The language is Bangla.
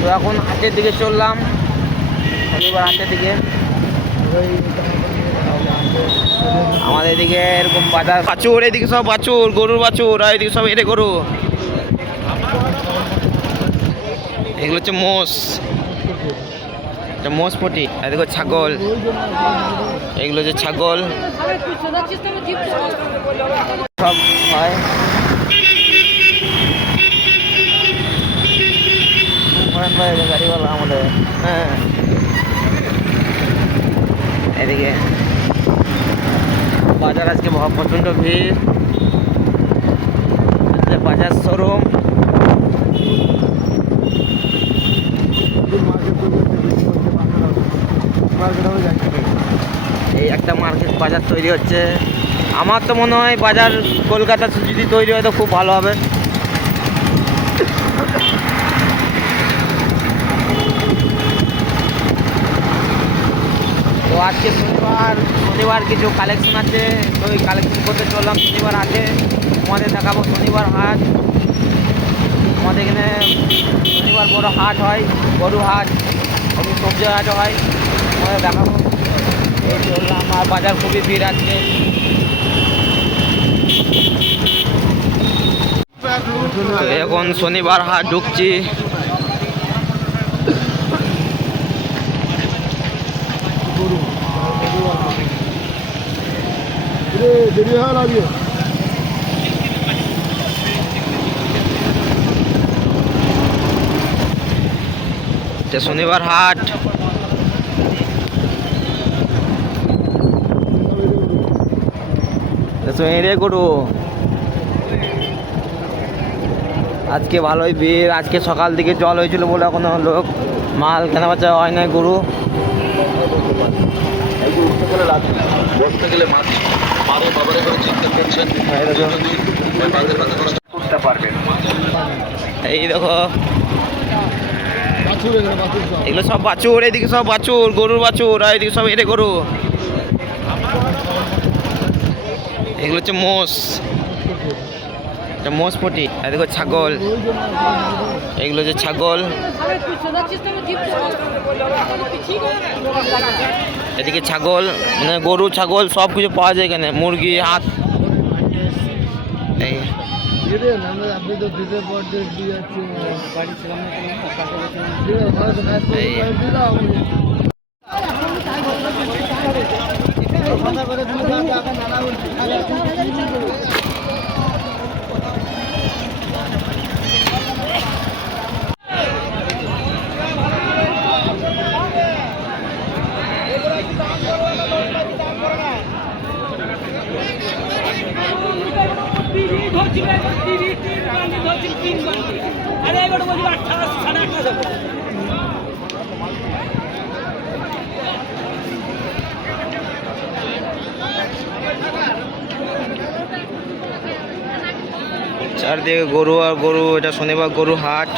তো এখন হাটের দিকে চললাম, শনিবার হাটের দিকে। আমাদের এদিকে এরকম বাজার বাছুর, এদিকে সব বাছুর, গরুর বাছুর, আর এদিকে সব এটে গরু। এগুলো হচ্ছে মোষ, এটা মোষ পটি। আর দেখো ছাগল, এগুলো হচ্ছে ছাগল সব হয়। গাড়িওয়ালা আমাদের, হ্যাঁ এদিকে বাজার আজকে প্রচণ্ড ভিড়, বাজার শোরুম। এই একটা মার্কেট বাজার তৈরি হচ্ছে। আমার তো মনে হয় বাজার কলকাতা যদি তৈরি হয় তো খুব ভালো হবে। তো আজকে শনিবার কিছু কালেকশন আছে, তো ওই কালেকশন করতে চললাম শনিবার হাটে। আমাদের দেখাবো শনিবার হাট। আমাদের এখানে শনিবার বড় হাট হয়, গরু হাট, সবজি হাটও হয়, আমাদের দেখাবো। এই চললাম, আর বাজার খুবই ভিড় আজকে। এখন শনিবার হাট ঢুকছি। শনিবার হাট, এরে গরু আজকে ভালোই ভিড়। আজকে সকাল দিকে জল হয়েছিল বলে এখনো লোক মাল কেনা বেচা হয় না। গরু এই দেখো, এগুলো সব বাছুর, এদিকে সব বাছুর, গরুর বাছুর, আর এদিকে সব এটে গরু। এগুলো হচ্ছে মোষ, এটা মোষ পটি। আর দেখো ছাগল, এগুলো হচ্ছে ছাগল। এদিকে ছাগল, মানে গরু ছাগল সব কিছু পাওয়া যায় এখানে, মুরগি হাঁস। এই চারদিকে গরু আর গরু। এটা শনিবার গরু হাট।